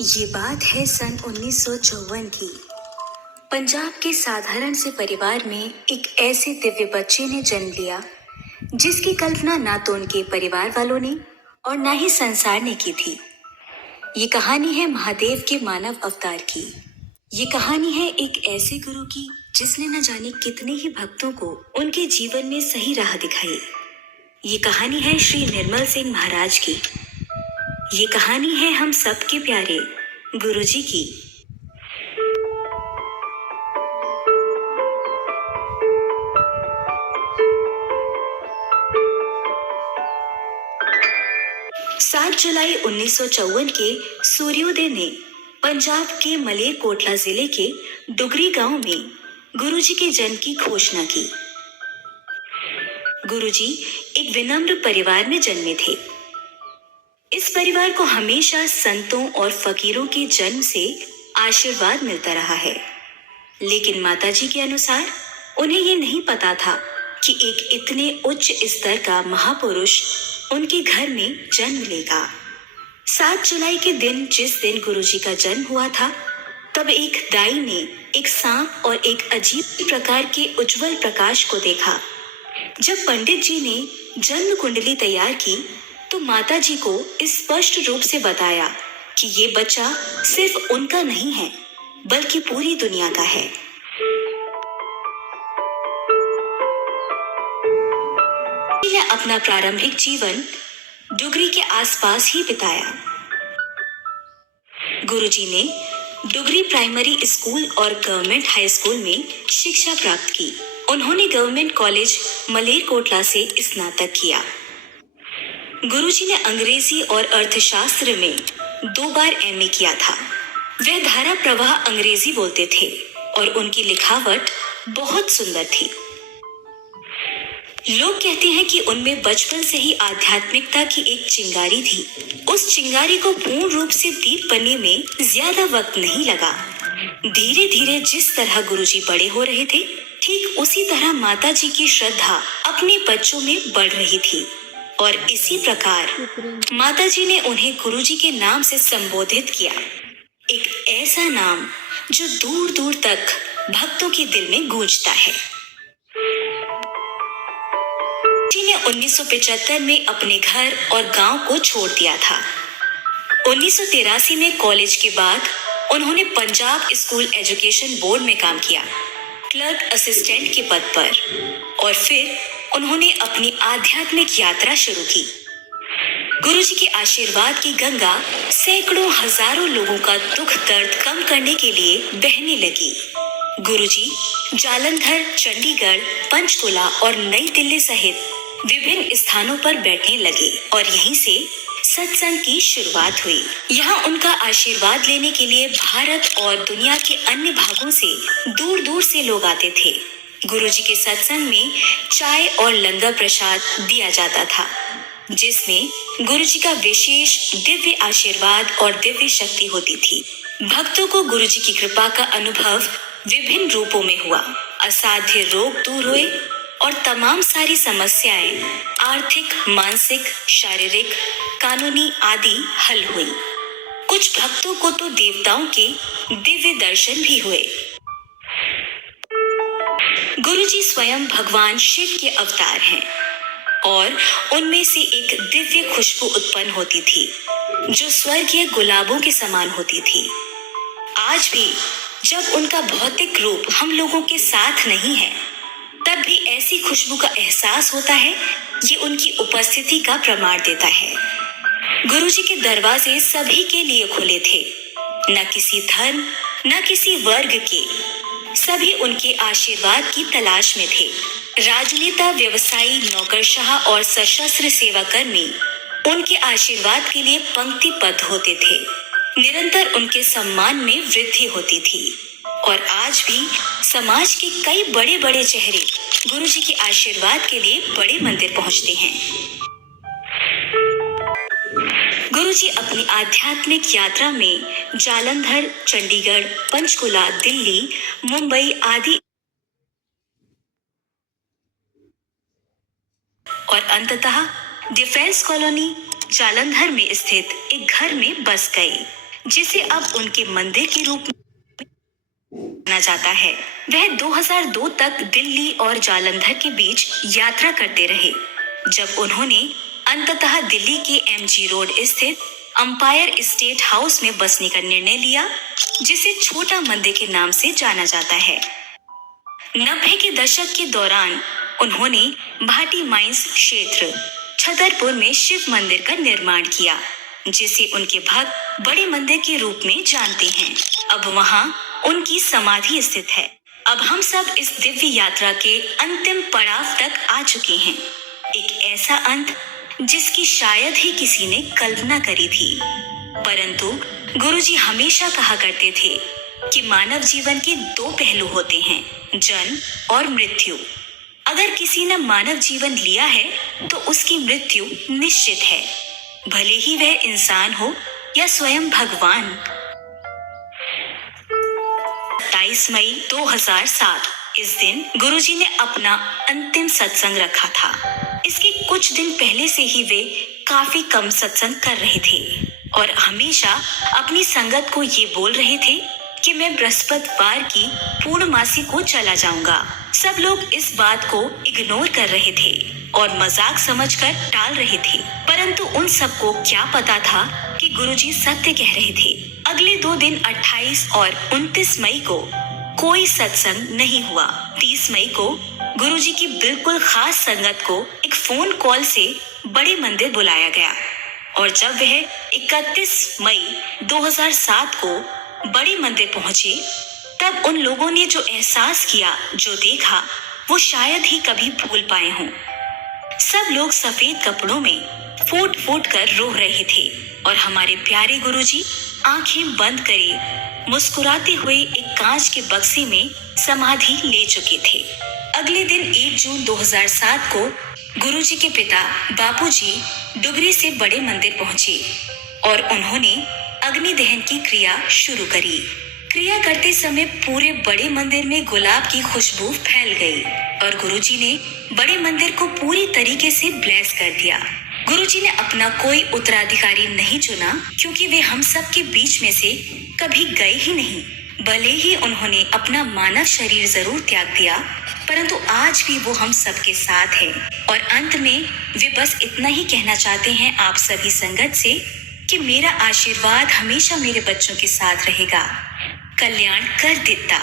ये बात है सन 1954 की। पंजाब के साधारण से परिवार में एक ऐसे दिव्य बच्चे ने जन्म लिया जिसकी कल्पना ना तो उनके परिवार वालों ने और ना ही संसार ने की थी। ये कहानी है महादेव के मानव अवतार की। ये कहानी है एक ऐसे गुरु की जिसने न जाने कितने ही भक्तों को उनके जीवन में सही राह दिखाई। ये कहानी है श्री निर्मल सिंह महाराज की। ये कहानी है हम सबके प्यारे गुरुजी की। सात जुलाई 1954 के सूर्योदय ने पंजाब के मलेरकोटला जिले के डुगरी गांव में गुरुजी के जन्म की घोषणा की। गुरुजी एक विनम्र परिवार में जन्मे थे। इस परिवार को हमेशा संतों और फकीरों के जन्म से आशीर्वाद मिलता रहा है, लेकिन माताजी के अनुसार उन्हें ये नहीं पता था कि एक इतने उच्च स्तर का महापुरुष उनके घर में जन्म लेगा। 7 जुलाई के दिन जिस दिन गुरुजी का जन्म हुआ था, तब एक दाई ने एक सांप और एक अजीब प्रकार के उज्जवल प्रकाश को देखा। जब पंडित जी ने जन्म कुंडली तैयार की तो माता जी को स्पष्ट रूप से बताया कि ये बच्चा सिर्फ उनका नहीं है बल्कि पूरी दुनिया का है। ने अपना प्रारंभिक जीवन डुगरी के आसपास ही बिताया। गुरुजी ने डुगरी प्राइमरी स्कूल और गवर्नमेंट हाई स्कूल में शिक्षा प्राप्त की। उन्होंने गवर्नमेंट कॉलेज मलेरकोटला से स्नातक किया। गुरुजी ने अंग्रेजी और अर्थशास्त्र में 2 बार एमए किया था। वह धारा प्रवाह अंग्रेजी बोलते थे और उनकी लिखावट बहुत सुंदर थी। लोग कहते हैं कि उनमें बचपन से ही आध्यात्मिकता की एक चिंगारी थी। उस चिंगारी को पूर्ण रूप से दीप बनने में ज्यादा वक्त नहीं लगा। धीरे धीरे जिस तरह गुरुजी बड़े हो रहे थे, ठीक उसी तरह माताजी की श्रद्धा अपने बच्चों में बढ़ रही थी और इसी प्रकार माताजी ने उन्हें गुरुजी के नाम से संबोधित किया। एक ऐसा नाम जो दूर दूर तक भक्तों के दिल में गूंजता है। ने 1975 में अपने घर और गांव को छोड़ दिया था। 1983 में कॉलेज के बाद उन्होंने पंजाब स्कूल एजुकेशन बोर्ड में काम किया, क्लर्क असिस्टेंट के पद पर, और फिर उन्होंने अपनी आध्यात्मिक यात्रा शुरू की। गुरुजी के आशीर्वाद की गंगा सैकड़ों हजारों लोगों का दुख दर्द कम करने के लिए बहने लगी। गुरुजी जालंधर, चंडीगढ़, पंचकुला और नई दिल्ली सहित विभिन्न स्थानों पर बैठने लगे और यहीं से सत्संग की शुरुआत हुई। यहाँ उनका आशीर्वाद लेने के लिए भारत और दुनिया के अन्य भागों से दूर दूर से लोग आते थे। गुरुजी के सत्संग में चाय और लंगर प्रसाद दिया जाता था, जिसमें गुरुजी का विशेष दिव्य आशीर्वाद और दिव्य शक्ति होती थी। भक्तों को गुरुजी की कृपा का अनुभव विभिन्न रूपों में हुआ। असाध्य रोग दूर हुए और तमाम सारी समस्याएं आर्थिक, मानसिक, शारीरिक, कानूनी आदि हल हुई। कुछ भक्तों को तो देवताओं के दिव्य दर्शन भी हुए। गुरुजी स्वयं भगवान शिव के अवतार हैं और उनमें से एक दिव्य खुशबू उत्पन्न होती थी जो स्वर्गीय गुलाबों के समान होती थी। आज भी जब उनका भौतिक रूप हम लोगों के साथ नहीं है, तब भी ऐसी खुशबू का एहसास होता है। ये उनकी उपस्थिति का प्रमाण देता है। गुरुजी के दरवाजे सभी के लिए खुले थे, न किसी धर्म, न किसी वर्ग के। सभी उनके आशीर्वाद की तलाश में थे। राजनेता, व्यवसायी, नौकरशाह और सशस्त्र सेवाकर्मी उनके आशीर्वाद के लिए पंक्तिबद्ध होते थे। निरंतर उनके सम्मान में वृद्धि होती थी और आज भी समाज के कई बड़े बड़े चेहरे गुरुजी के आशीर्वाद के लिए बड़े मंदिर पहुंचते हैं। गुरुजी अपनी आध्यात्मिक यात्रा में जालंधर, चंडीगढ़, पंचकुला, दिल्ली, मुंबई आदि और अंततः डिफेंस कॉलोनी जालंधर में स्थित एक घर में बस गए। जिसे अब उनके मंदिर के रूप में जाना जाता है। वह 2002 तक दिल्ली और जालंधर के बीच यात्रा करते रहे, जब उन्होंने अंततः दिल्ली के एमजी रोड स्थित अंपायर स्टेट हाउस में बसने का निर्णय लिया, जिसे छोटा मंदिर के नाम से जाना जाता है। 90 के दशक के दौरान उन्होंने भाटी माइंस क्षेत्र छतरपुर में शिव मंदिर का निर्माण किया, जिसे उनके भक्त बड़े मंदिर के रूप में जानते हैं। अब वहां उनकी समाधि स्थित है। अब हम सब इस दिव्य यात्रा के अंतिम पड़ाव तक आ चुके हैं, एक ऐसा अंत जिसकी शायद ही किसी ने कल्पना करी थी। परंतु गुरुजी हमेशा कहा करते थे कि मानव जीवन के दो पहलू होते हैं, जन्म और मृत्यु। अगर किसी ने मानव जीवन लिया है तो उसकी मृत्यु निश्चित है, भले ही वह इंसान हो या स्वयं भगवान। 27 मई 2007 इस दिन गुरुजी ने अपना अंतिम सत्संग रखा था। इसके कुछ दिन पहले से ही वे काफी कम सत्संग कर रहे थे और हमेशा अपनी संगत को ये बोल रहे थे कि मैं बृहस्पतिवार की पूर्णमासी को चला जाऊंगा। सब लोग इस बात को इग्नोर कर रहे थे और मजाक समझकर टाल रहे थे, परंतु उन सबको क्या पता था कि गुरुजी सत्य कह रहे थे। अगले 2 दिन 28 और 29 मई को कोई सत्संग नहीं हुआ। 30 मई को गुरुजी की बिल्कुल खास संगत को एक फोन कॉल से बड़े मंदिर बुलाया गया और जब वह 31 मई 2007 को बड़े मंदिर पहुंचे, तब उन लोगों ने जो एहसास किया, जो देखा, वो शायद ही कभी भूल पाए हों। सब लोग सफेद कपड़ों में फूट फूट कर रो रहे थे और हमारे प्यारे गुरुजी आंखें बंद करे मुस्कुराते हुए एक कांच के बक्से में समाधि ले चुके थे। अगले दिन 1 जून 2007 को गुरुजी के पिता बापूजी डुगरी से बड़े मंदिर पहुंचे और उन्होंने अग्नि दहन की क्रिया शुरू करी। क्रिया करते समय पूरे बड़े मंदिर में गुलाब की खुशबू फैल गई और गुरुजी ने बड़े मंदिर को पूरी तरीके से ब्लेस कर दिया। गुरुजी ने अपना कोई उत्तराधिकारी नहीं चुना, क्योंकि वे हम सब के बीच में से कभी गए ही नहीं। भले ही उन्होंने अपना मानव शरीर जरूर त्याग दिया, परंतु आज भी वो हम सब के साथ है। और अंत में वे बस इतना ही कहना चाहते हैं आप सभी संगत से कि मेरा आशीर्वाद हमेशा मेरे बच्चों के साथ रहेगा। कल्याण कर देता।